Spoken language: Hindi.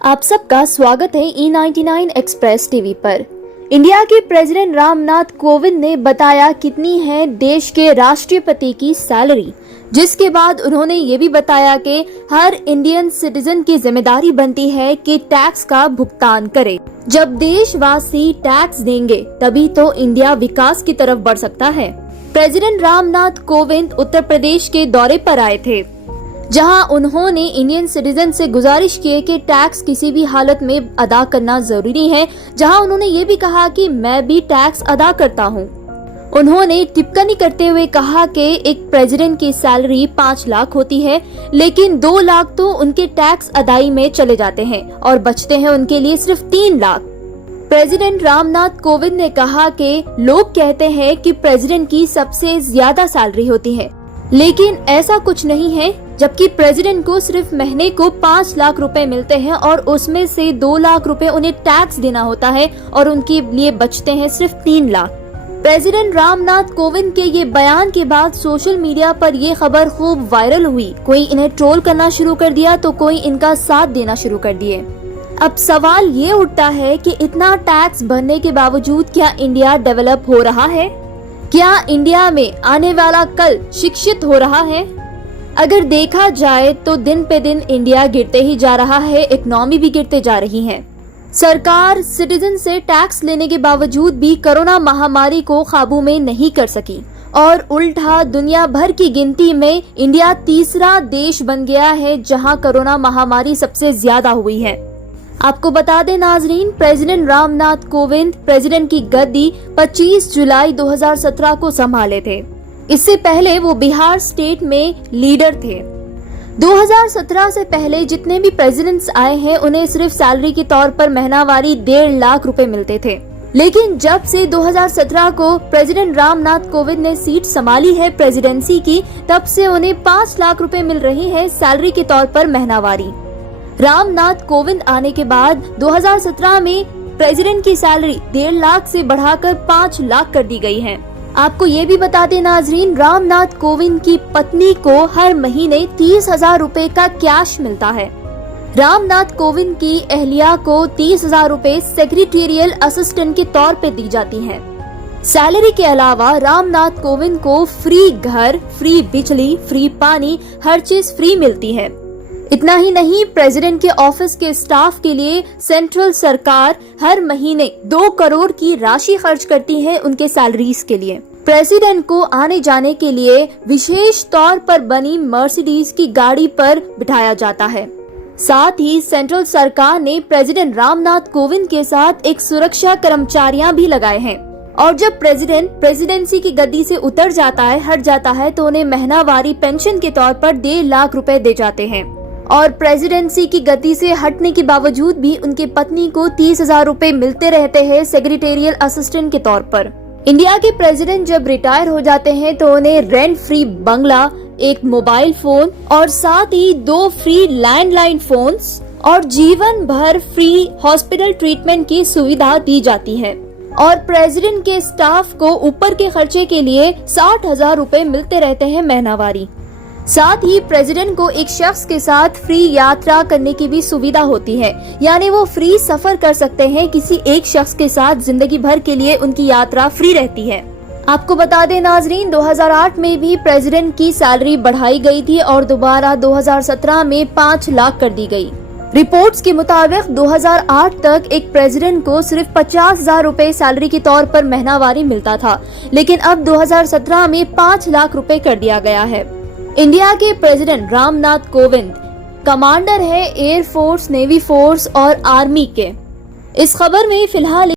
आप सबका स्वागत है E99 एक्सप्रेस टीवी पर। इंडिया के प्रेसिडेंट रामनाथ कोविंद ने बताया कितनी है देश के राष्ट्रपति की सैलरी, जिसके बाद उन्होंने ये भी बताया कि हर इंडियन सिटीजन की जिम्मेदारी बनती है कि टैक्स का भुगतान करे। जब देशवासी टैक्स देंगे तभी तो इंडिया विकास की तरफ बढ़ सकता है। प्रेसिडेंट रामनाथ कोविंद उत्तर प्रदेश के दौरे पर आए थे, जहां उन्होंने इंडियन सिटीजन से गुजारिश की कि टैक्स किसी भी हालत में अदा करना जरूरी है। जहां उन्होंने ये भी कहा कि मैं भी टैक्स अदा करता हूं। उन्होंने टिप्पणी करते हुए कहा कि एक प्रेसिडेंट की सैलरी 5 लाख होती है, लेकिन 2 लाख तो उनके टैक्स अदाई में चले जाते हैं और बचते हैं उनके लिए सिर्फ 3 लाख। प्रेसिडेंट रामनाथ कोविंद ने कहा कि लोग कहते हैं कि प्रेसिडेंट की सबसे ज्यादा सैलरी होती है, लेकिन ऐसा कुछ नहीं है। जबकि प्रेसिडेंट को सिर्फ महीने को 5 लाख रुपए मिलते हैं और उसमें से 2 लाख रुपए उन्हें टैक्स देना होता है और उनके लिए बचते हैं सिर्फ 3 लाख। प्रेसिडेंट रामनाथ कोविंद के ये बयान के बाद सोशल मीडिया पर ये खबर खूब वायरल हुई। कोई इन्हें ट्रोल करना शुरू कर दिया तो कोई इनका साथ देना शुरू कर दिए। अब सवाल ये उठता है कि इतना टैक्स भरने के बावजूद क्या इंडिया डेवलप हो रहा है? क्या इंडिया में आने वाला कल शिक्षित हो रहा है? अगर देखा जाए तो दिन पे दिन इंडिया गिरते ही जा रहा है, इकोनॉमी भी गिरते जा रही है। सरकार सिटीजन से टैक्स लेने के बावजूद भी कोरोना महामारी को काबू में नहीं कर सकी और उल्टा दुनिया भर की गिनती में इंडिया तीसरा देश बन गया है जहां कोरोना महामारी सबसे ज्यादा हुई है। आपको बता दें नाजरीन, प्रेसिडेंट रामनाथ कोविंद प्रेसिडेंट की गद्दी 25 जुलाई 2017 को संभाले थे। इससे पहले वो बिहार स्टेट में लीडर थे। 2017 से पहले जितने भी प्रेसिडेंट्स आए हैं उन्हें सिर्फ सैलरी के तौर पर महीनावारी 1.5 लाख रुपए मिलते थे, लेकिन जब से 2017 को प्रेसिडेंट रामनाथ कोविंद ने सीट संभाली है प्रेसिडेंसी की, तब से उन्हें 5 लाख रुपए मिल रही है सैलरी के तौर पर महीनावारी। रामनाथ कोविंद आने के बाद 2017 में प्रेसिडेंट की सैलरी 1.5 लाख से बढ़ाकर 5 लाख कर दी गई है। आपको ये भी बता दें नाजरीन, रामनाथ कोविंद की पत्नी को हर महीने 30,000 रुपए का कैश मिलता है। रामनाथ कोविंद की अहलिया को 30,000 रुपए सेक्रेटेरियल असिस्टेंट के तौर पे दी जाती हैं। सैलरी के अलावा रामनाथ कोविंद को फ्री घर, फ्री बिजली, फ्री पानी, हर चीज फ्री मिलती है। इतना ही नहीं, प्रेसिडेंट के ऑफिस के स्टाफ के लिए सेंट्रल सरकार हर महीने 2 करोड़ की राशि खर्च करती है उनके सैलरीज के लिए। प्रेसिडेंट को आने जाने के लिए विशेष तौर पर बनी मर्सिडीज की गाड़ी पर बिठाया जाता है। साथ ही सेंट्रल सरकार ने प्रेसिडेंट रामनाथ कोविंद के साथ एक सुरक्षा कर्मचारियां भी लगाए हैं। और जब प्रेसिडेंट प्रेसिडेंसी की गद्दी से उतर जाता है, हट जाता है, तो उन्हें महीनावारी पेंशन के तौर पर 1.5 लाख रुपए दे जाते हैं। और प्रेसिडेंसी की गद्दी से हटने के बावजूद भी उनके पत्नी को 30,000 रुपए मिलते रहते हैं सेक्रेटेरियल असिस्टेंट के तौर पर। इंडिया के प्रेसिडेंट जब रिटायर हो जाते हैं तो उन्हें रेंट फ्री बंगला, एक मोबाइल फोन और साथ ही 2 फ्री लैंडलाइन फोन्स और जीवन भर फ्री हॉस्पिटल ट्रीटमेंट की सुविधा दी जाती है। और प्रेसिडेंट के स्टाफ को ऊपर के खर्चे के लिए 60,000 रुपए मिलते रहते हैं महीनावारी। साथ ही प्रेसिडेंट को एक शख्स के साथ फ्री यात्रा करने की भी सुविधा होती है, यानी वो फ्री सफर कर सकते हैं किसी एक शख्स के साथ, जिंदगी भर के लिए उनकी यात्रा फ्री रहती है। आपको बता दें नाजरीन, 2008 में भी प्रेसिडेंट की सैलरी बढ़ाई गई थी और दोबारा 2017 में 5 लाख कर दी गई। रिपोर्ट्स के मुताबिक 2008 तक एक प्रेसिडेंट को सिर्फ 50,000 रुपए सैलरी के तौर पर महीनावारी मिलता था, लेकिन अब 2017 में 5 लाख रुपए कर दिया गया है। इंडिया के प्रेसिडेंट रामनाथ कोविंद कमांडर है एयर फोर्स, नेवी फोर्स और आर्मी के। इस खबर में फिलहाल